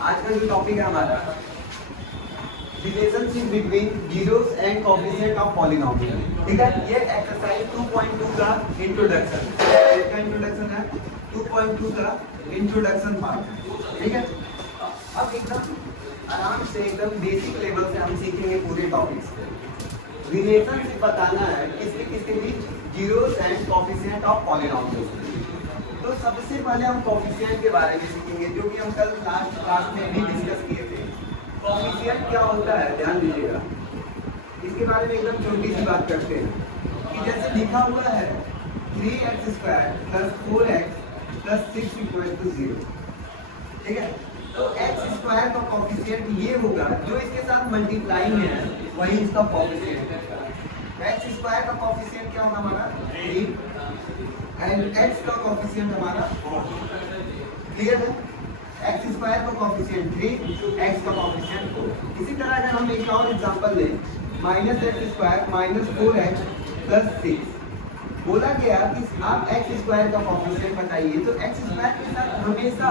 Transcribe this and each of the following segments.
आज का जो टॉपिक है हमारा relationship between zeros and coefficient of polynomial. ठीक है, ये एक्सरसाइज 2.2 का इंट्रोडक्शन, इसका इंट्रोडक्शन है 2.2 का इंट्रोडक्शन पार्ट। ठीक है, अब एकदम आराम से एकदम बेसिक लेवल से हम सीखेंगे पूरे टॉपिक्स को। रिलेशनशिप बताना है किसके किसके बीच, zeros and coefficient of polynomial. तो सबसे पहले हम कोएफिशिएंट के बारे में सीखेंगे, जो कि हम कल लास्ट क्लास में भी डिस्कस किए थे। कोएफिशिएंट क्या होता है ध्यान दीजिएगा, इसके बारे में एकदम छोटी सी बात करते हैं कि जैसे लिखा हुआ है 3x² + 4x + 6 = 0। ठीक है, तो x² का कोएफिशिएंट ये होगा, जो इसके साथ मल्टीप्लाइंग है वही इसका कोएफिशिएंट है। x² का कोएफिशिएंट क्या होगा हमारा 3 एंड x का कोएफिशिएंट हमारा 4। क्लियर है, x² का कोएफिशिएंट 3, x का कोएफिशिएंट 4। इसी तरह अगर हम एक और एग्जांपल लें -x² - 4x + 6, बोला गया कि आप x² का कोएफिशिएंट बताइए, तो x² के साथ हमेशा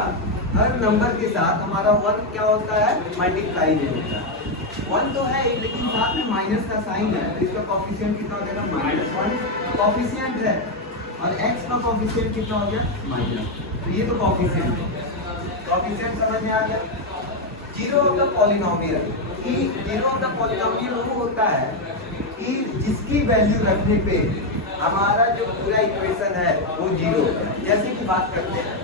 हर नंबर के साथ हमारा 1 क्या होता है, मल्टीप्लाई नहीं होता है। 1 तो है लेकिन साथ में माइनस का साइन है, तो इसका कोएफिशिएंट कितना हो जाएगा -1 कोएफिशिएंट है, और x का कोएफिशिएंट कितना हो गया माइनस। तो ये तो कोएफिशिएंट है, कोएफिशिएंट समझ में आ गया। जीरो ऑफ द पॉलिनोमियल, कि जीरो ऑफ द पॉलिनोमियल वो होता है कि जिसकी वैल्यू रखने पे हमारा जो पूरा इक्वेशन है वो जीरो होता है। जैसे कि बात करते हैं,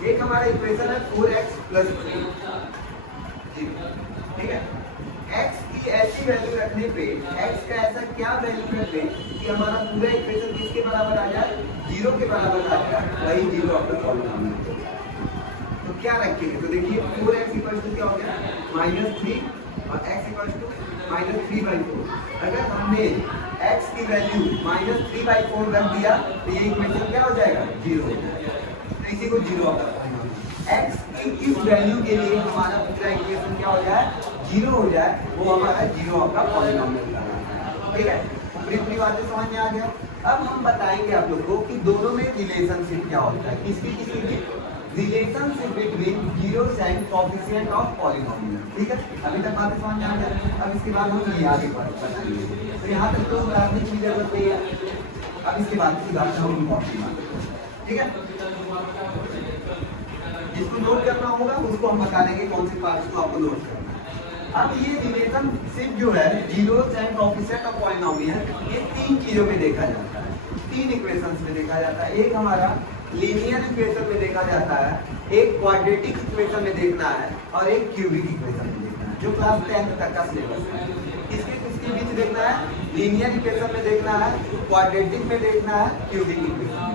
एक हमारा इक्वेशन है 4x + 3। ठीक है, x की ऐसी वैल्यू रखने पे, x का ऐसा क्या वैल्यू रखते कि हमारा पूरा इक्वेशन किसके बराबर आ जाए, जीरो के बराबर आ जाए, वही जीरो ऑफ द पॉलिनोमियल। तो क्या रखेंगे, तो देखिए 4x = क्या हो गया -3 और x = -3/4। अगर हमने x की वैल्यू -3/4 रख दिया तो ये इक्वेशन क्या हो जाएगा, जीरो हो जाएगा। तो इसी को zero of the polynomial, x की किस वैल्यू के लिए हमारा पूरा इक्वेशन क्या हो जाए, जीरो हो जाए, वो हमारा जीरो ऑफ द पॉलिनोमियल है। ठीक है, पूरी बातें समझ में आ गया। अब हम बताएंगे आप लोग को कि दोनों में रिलेशनशिप क्या होता है, किसकी किसकी बीच, relationship between zeros and coefficient of polynomial. ठीक है, अभी तक बातें समझ में आ गई। अब इसके बाद हम ये आगे बढ़ेंगे, तो यहाँ तक तो बताने की जरूरत नहीं है। अब इसके बाद की बात हम इम्पोर्टेंट बात, ठीक है, जिसको नोट करना होगा उसको हम बता देंगे कौन से पार्ट्स को आपको नोट करना है। अब ये रिलेशनशिप जो है zeros and coefficient of polynomial, ये तीन चीजों में देखा जाता है, तीन इक्वेशंस में देखा जाता है। एक हमारा लीनियर इक्वेशन में देखा जाता है, एक क्वाड्रेटिक इक्वेशन में देखना है, और एक क्यूबिक इक्वेशन में देखना है, जो क्लास 10 तक का सिलेबस है। किसके किसके बीच देखना है, लीनियर इक्वेशन में देखना है, क्वाड्रेटिक में देखना है, क्यूबिक इक्वेशन में देखना है।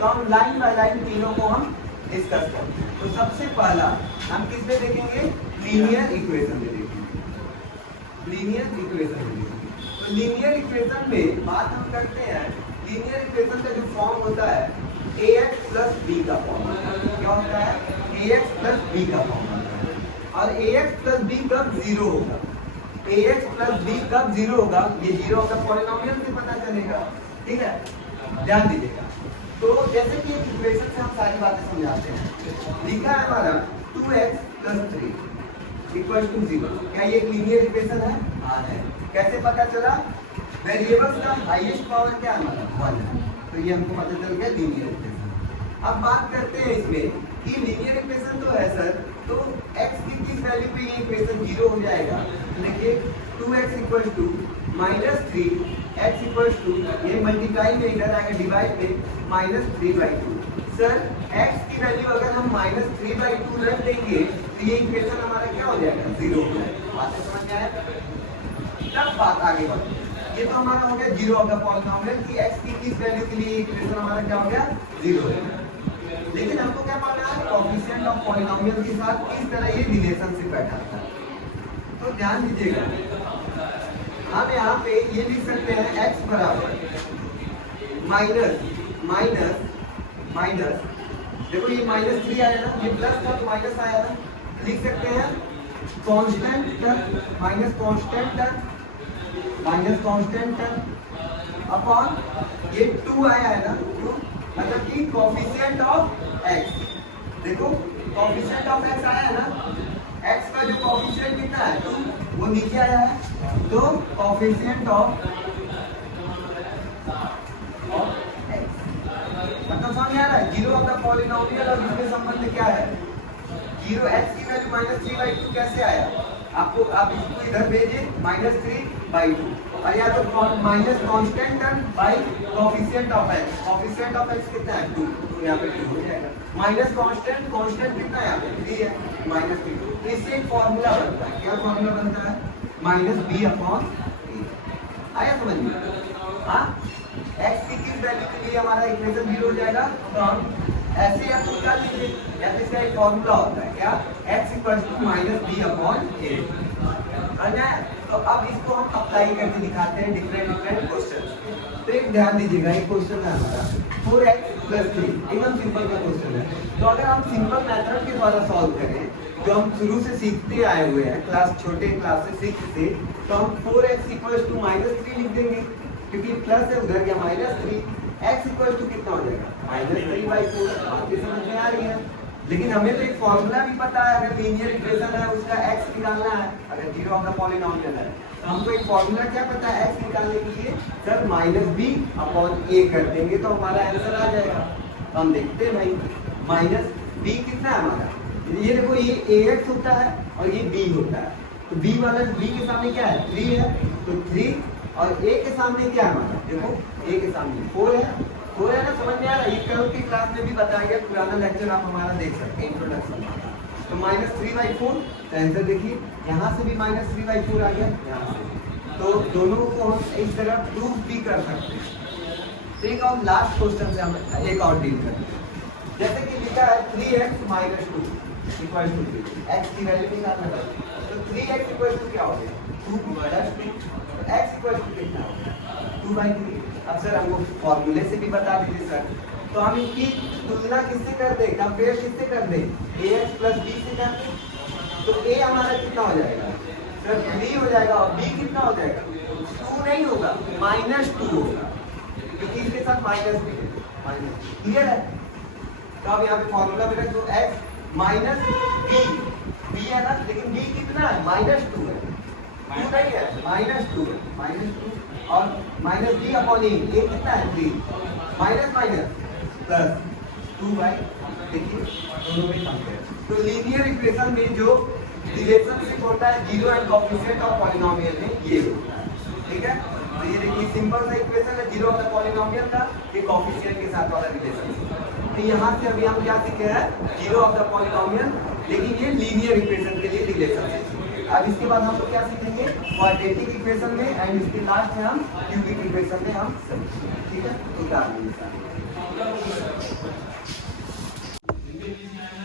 तो हम लाइन बाय लाइन तीनों को हम डिस्कस करते हैं। तो सबसे पहला हम किस में देखेंगे, लीनियर इक्वेशन में देखेंगे, लीनियर इक्वेशन में देखेंगे। तो लीनियर इक्वेशन में बात हम करते हैं, लीनियर इक्वेशन का जो फॉर्म होता है ax + b का फॉर्म क्या होता है, ax + b का फॉर्म होता है। और ax + b कब जीरो होगा, ax + b कब जीरो होगा, ये जीरो ऑफ द पॉलिनोमियल से पता चलेगा। ठीक है, ध्यान दीजिएगा। तो जैसे कि एक इक्वेशन से हम सारी बातें समझाते हैं, लिखा है हमारा 2x + 3 = 0। क्या ये एक लीनियर इक्वेशन है, हाँ है। कैसे पता चला, वेरिएबल्स का हाईएस्ट पावर क्या है हमारा 1 है, तो ये हमको पता चल गया लीनियर इक्वेशन। अब बात करते हैं इसमें कि लीनियर इक्वेशन तो है सर, तो x की किस वैल्यू पे ये इक्वेशन जीरो हो जाएगा। देखिए 2x = -3, x = ये मल्टीप्लाई में इधर आएगा डिवाइड में -3/2। सर x की वैल्यू अगर हम -3/2 रख देंगे तो ये इक्वेशन हमारा क्या हो जाएगा, जीरो हो जाएगा। बात समझ में आया, तब बात आगे बढ़ती है। ये तो हमारा हो गया जीरो ऑफ द पॉलिनोमियल कि x की किस वैल्यू के लिए इक्वेशन हमारा क्या हो गया, जीरो है। लेकिन हमको क्या पढ़ना है, कोएफिशिएंट ऑफ पॉलिनोमियल के साथ किस तरह ये रिलेशनशिप बैठाता है। तो ध्यान दीजिएगा, हम यहाँ पे ये लिख सकते हैं x बराबर माइनस, देखो ये -3 आया ना, ये प्लस था तो माइनस आया ना, लिख सकते हैं constant term minus constant term upon ये 2 आया है ना, 2 मतलब कि कोएफिशिएंट ऑफ x। देखो कॉफिशिएंट ऑफ x आया है ना, x का जो कॉफिशिएंट कितना है 2, वो नीचे आया है, तो कॉफिशिएंट ऑफ x मतलब समझ आ रहा है, जीरो ऑफ द पॉलिनोमियल और इसके संबंध क्या है, जीरो x की वैल्यू -3/2 कैसे आया, आपको आप इसको इधर भेजिए -3/2 और या तो minus constant term by coefficient of x, coefficient of x कितना है 2, तो यहाँ पे 2 हो जाएगा, माइनस कांस्टेंट, कांस्टेंट कितना है यहाँ पे 3 है, -3, इससे एक फार्मूला बनता है, क्या फार्मूला बनता है -b/a, आया समझ में, हाँ x की किस वैल्यू के लिए हमारा इक्वेशन 0 हो जाएगा, तो हम ऐसे या तो निकाल लीजिए या तो इसका एक फॉर्मूला होता है क्या x = -b/a, तो अब इसको हम अप्लाई करके दिखाते हैं डिफरेंट क्वेश्चन। तो एक ध्यान दीजिएगा, एक क्वेश्चन है हमारा 4x + 3, एकदम सिंपल का क्वेश्चन है, तो अगर हम सिंपल मेथड के द्वारा सॉल्व करें जो हम शुरू से सीखते आए हुए हैं छोटे क्लास से 6 से, तो हम 4x = -3 लिख देंगे क्योंकि प्लस है उधर गया -3, x = कितना हो जाएगा -3/4, बातें समझ में आ रही है, लेकिन हमें तो एक फॉर्मूला भी पता है, अगर लीनियर इक्वेशन है उसका x निकालना है, अगर जीरो ऑफ द पॉलिनोमियल है तो हमको एक फॉर्मूला क्या पता है x निकालने के लिए, सर -b/a कर देंगे तो हमारा आंसर आ जाएगा। तो हम देखते हैं भाई -b कितना है हमारा, ये देखो ये ax होता है और ये b होता है, तो b के सामने क्या है 3 है, तो 3 और a के सामने क्या है हमारा, देखो a के सामने 4 है, 4 है ना, समझ में आ रहा है, ये कल की क्लास में भी बताया गया, पुराना लेक्चर आप हमारा देख सकते हैं इंट्रोडक्शन, तो -3/4, तो आंसर देखिए यहाँ से भी -3/4 आ गया यहाँ से, तो दोनों को हम इस तरह प्रूफ भी कर सकते हैं। एक और लास्ट क्वेश्चन से हम एक और डील करते हैं, जैसे कि लिखा है 3x - 2 = 3, x की वैल्यू निकालना है, तो 3x = क्या हो गया 2 + 2, तो x = कितना हो गया 2/3। अब सर हमको फॉर्मूले से भी बता दीजिए सर, तो हम इनकी तुलना किससे कर दें, कंपेयर किससे कर दें, ax + b से कर दें, तो a हमारा कितना हो जाएगा सर 3 हो जाएगा और b कितना हो जाएगा 2 नहीं होगा -2 होगा, क्योंकि इसके साथ माइनस भी है, क्लियर है। तो अब यहाँ पे फॉर्मूला में रख दो x - b है ना, लेकिन b कितना है -2 है, 2 नहीं है -2 है, -2 और -b/a, ये कितना है 3, माइनस प्लस 2/, देखिए दोनों में कंपेयर। तो लीनियर इक्वेशन में जो रिलेशनशिप होता है zero and coefficient of polynomial में ये होता है, ठीक है। तो ये देखिए सिंपल सा इक्वेशन है, जीरो ऑफ द पॉलिनोमियल का, ये कोएफिशिएंट के साथ वाला रिलेशनशिप। तो यहाँ से अभी हम क्या सीखे हैं, जीरो ऑफ द पॉलिनोमियल, लेकिन ये लीनियर इक्वेशन के लिए रिलेशनशिप। अब इसके बाद हम लोग क्या सीखेंगे क्वाड्रेटिक इक्वेशन में, एंड इसके लास्ट में हम क्यूबिक इक्वेशन में हम समझेंगे, ठीक है। उदाहरण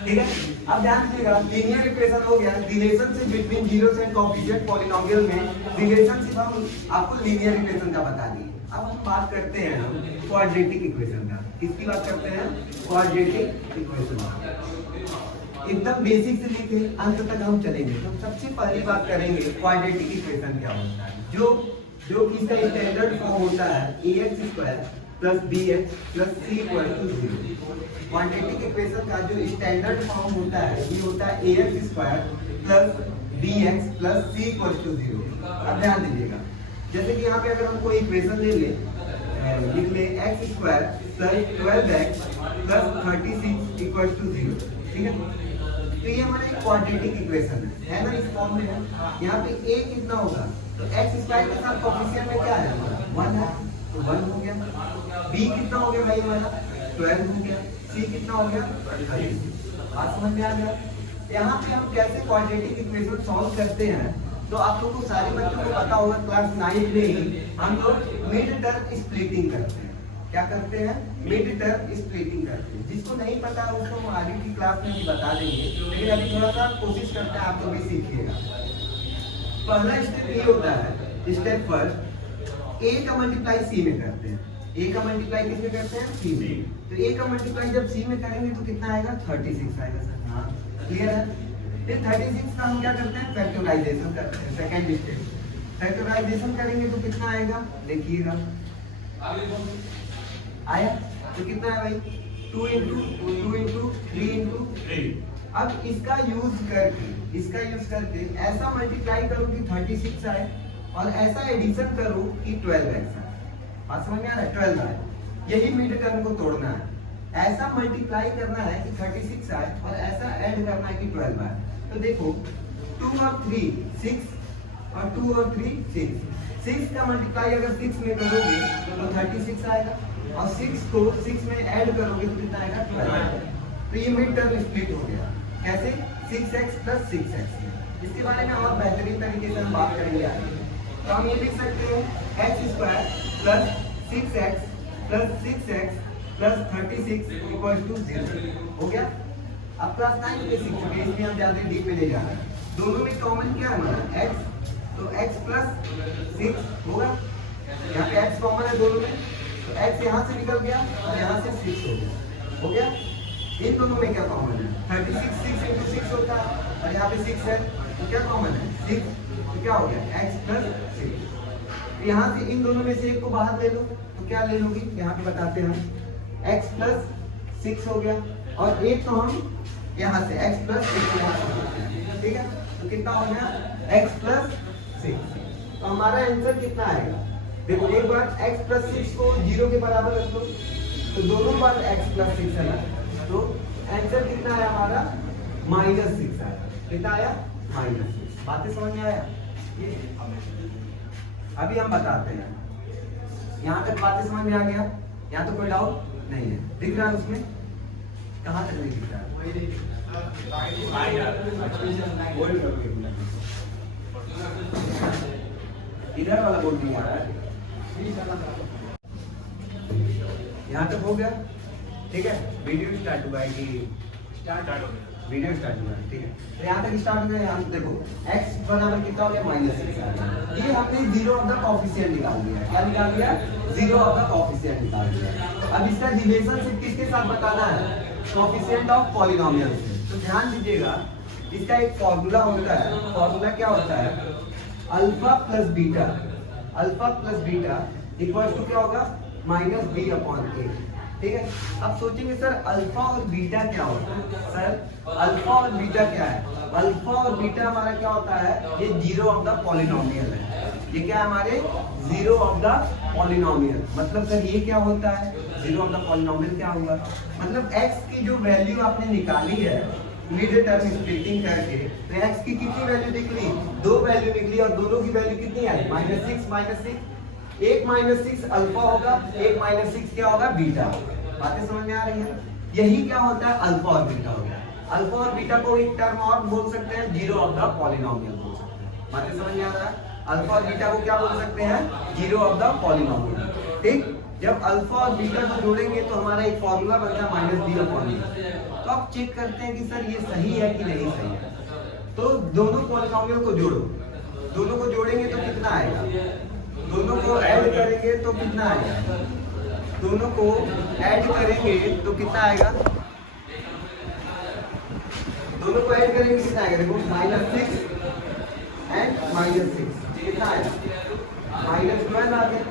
ठीक है। अब ध्यान दीजिएगा, लीनियर इक्वेशन हो गया, relationship between zeros and coefficient polynomial में रिलेशनशिप हम आपको लीनियर इक्वेशन का बता दिए। अब हम बात करते हैं क्वाड्रेटिक इक्वेशन का। किसकी बात करते हैं, क्वाड्रेटिक इक्वेशन। एकदम बेसिक से लेके अंत तक हम चलेंगे। तो सबसे पहली बात करेंगे क्वाड्रेटिक इक्वेशन क्या होता है, जो इसका स्टैंडर्ड फॉर्म होता है ax² + bx + c = 0। Quadratic equation का जो स्टैंडर्ड फॉर्म होता है ये होता है ax² + bx + c = 0। अब ध्यान दीजिएगा, जैसे कि यहाँ पे अगर हम कोई इक्वेशन ले ले, लिख ले x² + 12x + 36 = 0, ठीक है। तो ये हमारा एक क्वाड्रेटिक इक्वेशन है ना, इस फॉर्म में है। यहाँ पे a कितना होगा, तो x² के साथ कोएफिशिएंट में क्या है हमारा 1 है, तो 1 हो गया। b कितना हो गया भाई हमारा 12 हो गया। c कितना हो गया 36। बात समझ में आ गया। यहाँ पे हम कैसे क्वाड्रेटिक इक्वेशन सॉल्व करते हैं, तो आप लोगों को सारे बच्चों को पता होगा, क्लास 9 में ही हम लोग मिड टर्म स्प्लिटिंग करते हैं। क्या करते हैं, मिड टर्म स्प्लिटिंग करते हैं। जिसको नहीं पता है उसको हम आगे की क्लास में भी बता देंगे, लेकिन अभी थोड़ा सा कोशिश करते हैं आप लोग भी सीखिएगा। पहला स्टेप ये होता है, स्टेप फर्स्ट a का मल्टीप्लाई c में करते हैं। a का मल्टीप्लाई किसमें करते हैं, c में। तो a का मल्टीप्लाई जब c में करेंगे तो कितना आएगा 36 आएगा सर, हाँ क्लियर है। फिर 36 का हम क्या करते हैं, फैक्टराइजेशन करते हैं। सेकंड स्टेप फैक्टराइजेशन करेंगे तो कितना आएगा, देखिएगा आया, तो कितना है भाई 2 × 2 × 3 × 3 अब इसका यूज करके ऐसा मल्टीप्लाई करो कि 36 आए और ऐसा एडिशन करो कि 12x आए। बात समझ में आ रहा है? 12 आए, यही मिड टर्म को तोड़ना है। ऐसा मल्टीप्लाई करना है कि 36 आए और ऐसा ऐड करना है कि 12 आए। तो देखो 2 और 3 6 और 2 और 3 6 का मल्टीप्लाई अगर 6 में करोगे तो 36 आएगा और 6 को 6 में ऐड करोगे तो कितना आएगा? 12 आएगा। तो ये मिड टर्म स्प्लिट हो गया। कैसे? 6x plus 6x। इसके बारे में और बेहतरीन तरीके से हम बात करेंगे आगे। तो हम ये लिख सकते हैं x square plus 6x plus 6x plus 36 equal to 0। हो गया? अब क्लास 9 के सीख चुके, इसलिए हम ज्यादा डीप में ले जा रहे हैं। दोनों में कॉमन क्या है हमारा? x, तो x प्लस 6 होगा। यहाँ पे x कॉमन है दोनों में, तो x यहाँ से निकल गया और यहाँ से 6 हो गया। हो गया? इन दोनों में क्या कॉमन है? 36 6 into 6 होता है और यहाँ पे 6 है, तो क्या कॉमन है? 6। तो क्या हो गया? x plus 6। यहाँ से इन दोनों में से एक को बाहर ले लो, तो क्या ले लोगी? यहाँ पे बताते हैं x प्लस 6 हो गया और एक तो हम यहाँ से x प्लस 6, ठीक है? तो कितना हो गया? x plus 6। तो हमारा आंसर कितना आएगा? देखो एक बार x प्लस 6 को 0 के बराबर रख लो, तो दोनों बार x प्लस 6 है ना, तो आंसर कितना आया हमारा? -6 आया। कितना आया? -6। बातें समझ में आया? ये अभी हम बताते हैं। यहाँ तक बातें समझ में आ गया? यहाँ तो कोई डाउट नहीं है? दिख रहा है उसमें? कहाँ तक नहीं दिख रहा है? इधर वाला बोर्ड नहीं आ रहा है। यहाँ तक हो गया? ठीक है, वीडियो स्टार्ट हुआ है कि वीडियो स्टार्ट हुआ है, ठीक है। तो यहाँ तक स्टार्ट हो गया। यहाँ देखो x बराबर कितना हो गया? -6। ये हमने जीरो ऑफ द कोएफिशिएंट निकाल दिया। क्या निकाल दिया? जीरो ऑफ द कोएफिशिएंट निकाल दिया। अब इसका रिलेशनशिप किसके साथ बताना है? कोएफिशिएंट ऑफ पॉलिनोमियल से। तो ध्यान दीजिएगा, इसका एक फॉर्मूला होता है। फॉर्मूला क्या होता है? Alpha plus beta equal to क्या होगा? -b/a। ठीक है। अब सोचेंगे सर अल्फा और बीटा क्या होता है? सर अल्फा और बीटा क्या है? अल्फा और बीटा हमारा क्या होता है? ये जीरो ऑफ द पॉलिनोमियल है। ये क्या है हमारे? Zero of the polynomial. मतलब सर ये क्या होता है? जीरो ऑफ द पॉलिनोमियल क्या होगा? मतलब x की जो वैल्यू आपने निकाली है मिड टर्म स्प्लिटिंग करके, तो x की कितनी वैल्यू निकली? 2 वैल्यू निकली और दोनों की वैल्यू कितनी आई? -6 एक -6 अल्फा होगा, एक -6 क्या होगा? बीटा। बातें समझ में आ रही है? यही क्या होता है? अल्फा और बीटा हो गया। अल्फा और बीटा को एक टर्म और बोल सकते हैं, जीरो ऑफ द पॉलिनोमियल बोल सकते हैं। बातें समझ में आ रहा है? अल्फा और बीटा को क्या बोल सकते हैं? Zero of the polynomial. ठीक। जब अल्फा और बीटा को जोड़ेंगे तो हमारा एक फॉर्मूला बनता है -b/a। तो आप चेक करते हैं कि सर ये सही है कि नहीं सही है। तो दोनों पॉलिनोमियल को जोड़ो, दोनों को जोड़ेंगे तो कितना आएगा? दोनों को ऐड करेंगे तो कितना आएगा? दोनों को ऐड करेंगे तो कितना आएगा? दोनों को ऐड करेंगे कितना आएगा? देखो -6 एंड -6 कितना आएगा? -12 आ गया।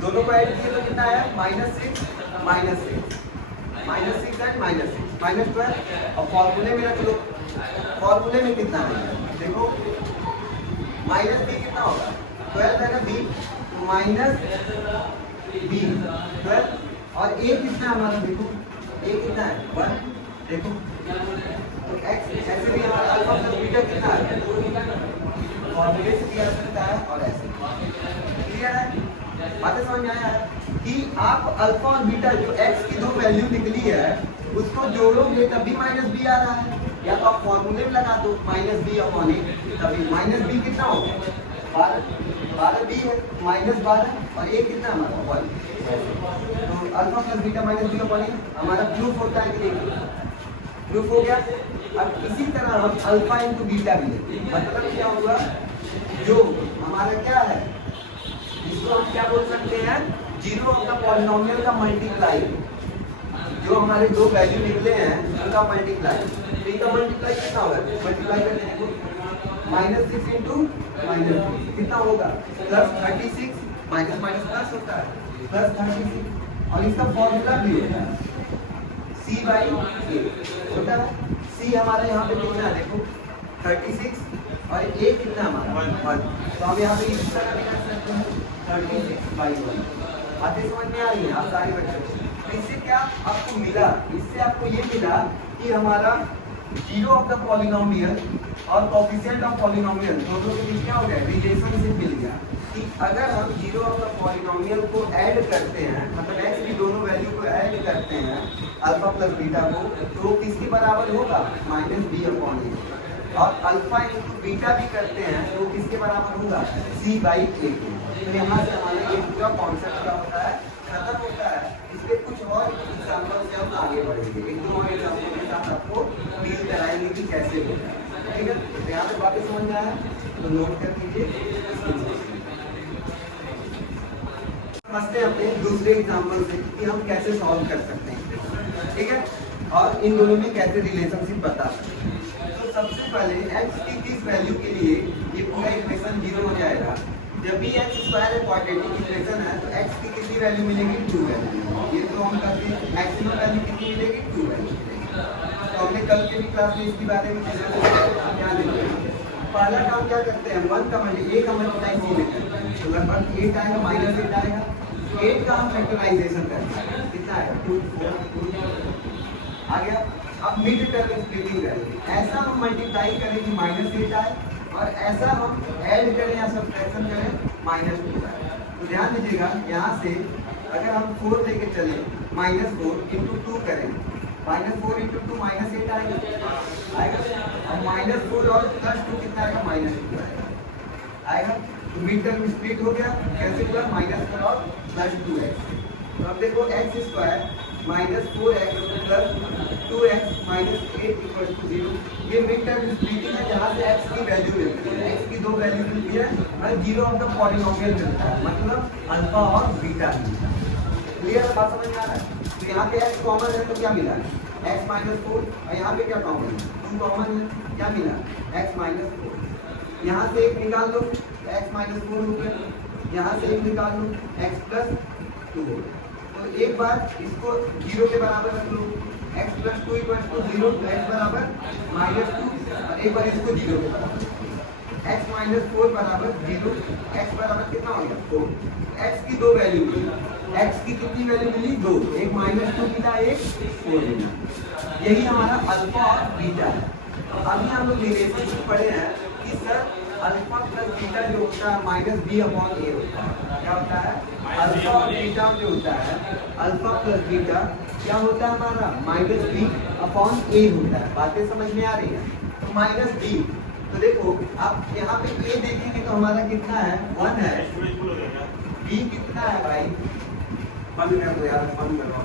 दोनों को ऐड किए तो कितना आया? -6 एंड -6 और फॉर्मूले में रख लो। फॉर्मूले में कितना आएगा? देखो -b कितना होगा? 12 है ना b, -b 12 और a कितना है हमारा? देखो a कितना है? 1। देखो तो x ऐसे भी हमारा अल्फा प्लस बीटा कितना है? फॉर्मूले से किया जा सकता है और ऐसे। क्लियर है? बातें समझ में आया है कि आप अल्फा और बीटा जो x की 2 वैल्यू निकली है उसको जोड़ोगे तभी -b आ रहा है, या तो आप फॉर्मूले में लगा दो -b/a तभी। -b कितना होगा? 12b है, -12 और a कितना हमारा? 1। तो अल्फा प्लस बीटा -b/a हमारा प्रूफ होता है कि नहीं? प्रूफ हो गया। अब इसी तरह हम अल्फा इंटू बीटा भी लेते। मतलब क्या होगा? जो हमारा क्या है, इसको हम क्या बोल सकते हैं? जीरो ऑफ द पॉलिनोमियल का मल्टीप्लाई। जो हमारे 2 वैल्यू निकले हैं उनका मल्टीप्लाई। तो इनका मल्टीप्लाई कितना होगा? मल्टीप्लाई करते हैं -6 इंटू -6 कितना होगा? +36 माइनस प्लस होता है +36 और इसका फॉर्मूला भी होता है C बाई A होता है। C हमारा यहाँ पे कितना है देखो 36 और A कितना हमारा 1, तो हम यहाँ पे इस तरह लिख सकते हैं 36 बाई 1। बातें समझ में आ रही है आप सारे बच्चों? तो इससे क्या आपको मिला, इससे आपको ये मिला कि हमारा जीरो ऑफ द पॉलिनोमियल और कोएफिशिएंट ऑफ पॉलिनोमियल दोनों के बीच क्या हो गया, रिलेशनशिप मिल गया कि अगर हम जीरो ऑफ द पॉलिनोमियल को ऐड करते हैं, मतलब x की दोनों वैल्यू को ऐड करते हैं अल्फा प्लस बीटा को, तो किसके बराबर होगा -b/a, और अल्फा इंटू बीटा भी करते हैं तो किसके बराबर होगा c/a के। तो यहाँ से हमारा ये पूरा कॉन्सेप्ट क्या होता है, खत्म होता है। इस पे कुछ और एग्जाम्पल से हम आगे बढ़ेंगे, एक दो और एग्जाम्पल के साथ आपको डील कराएंगे कि कैसे होता है, ठीक है? तो यहाँ पे बातें समझ में आया तो नोट कर लीजिए। समझते हैं अपने दूसरे एग्जाम्पल से कि हम कैसे सॉल्व कर सकते हैं, ठीक है, और इन दोनों में कैसे रिलेशनशिप बता सकते हैं। तो सबसे पहले x की किस वैल्यू के लिए ये पूरा इक्वेशन जीरो हो जाएगा। जब भी x स्क्वायर है क्वाड्रेटिक इक्वेशन है तो x की कितनी वैल्यू मिलेगी 2 वैल्यू, ये तो हम करते हैं। मैक्सिमम वैल्यू कितनी मिलेगी 2 वैल्यू। तो हमने कल के भी क्लास में इसके बारे में ध्यान देंगे। पहला काम क्या करते हैं, 1 का मल्टीप्लाई a का मल्टीप्लाई c में करते हैं, तो लगभग 8 आएगा -8 आएगा। 8 का हम फैक्टराइजेशन करते हैं, कितना आएगा 2 4 आ गया। अब मिड टर्म स्प्लिटिंग करेंगे, ऐसा हम मल्टीप्लाई करें कि -8 आए और ऐसा हम ऐड करें या सब्ट्रैक्शन करें -2 आए। तो ध्यान दीजिएगा यहाँ से अगर हम 4 लेके चले -4 इंटू 2 करें, -4 इंटू 2 -8 आएगा, और -4 और +2 कितना आएगा -2 आएगा। तो मिड टर्म स्प्लिट हो गया, कैसे हुआ -4 और +2x। तो अब देखो x square -4x plus 2x -8 equal to 0, ये मिड टर्म स्प्लिटिंग है जहाँ से x की वैल्यू मिलती है, x की दो वैल्यू मिलती है और जीरो ऑफ द पॉलिनोमियल मिलता है, मतलब अल्फा और बीटा मिलता है। क्लियर बात समझ में आ रहा है? तो यहाँ पे x कॉमन है तो क्या मिला x -4, और यहाँ पे क्या कॉमन है 2 कॉमन है, क्या मिला x -4। यहाँ से एक निकाल लो x -4 हो गया, यहाँ से एक निकाल लो x +2 हो गया। तो एक बार इसको 0 के बराबर रख लो, x +2 = 0, तो x बराबर -2, और एक बार इसको 0 के बराबर x -4 बराबर 0, x बराबर कितना हो गया 4। x की दो वैल्यू मिली, x की कितनी वैल्यू मिली 2, एक -2 मिला, एक 4 मिला, यही हमारा अल्फा और बीटा है। अभी हम लोग रिलेशनशिप पढ़े हैं कि सर अल्फा प्लस बीटा जो होता है -b/a होता है, क्या होता है अल्फा और बीटा जो होता है, अल्फा प्लस बीटा क्या होता है हमारा -b/a होता है। बातें समझ में आ रही है? तो -b, तो देखो आप यहाँ पे a देखेंगे तो हमारा कितना है 1 है, b कितना है भाई, बंद कर दो यार, बंद करवाओ,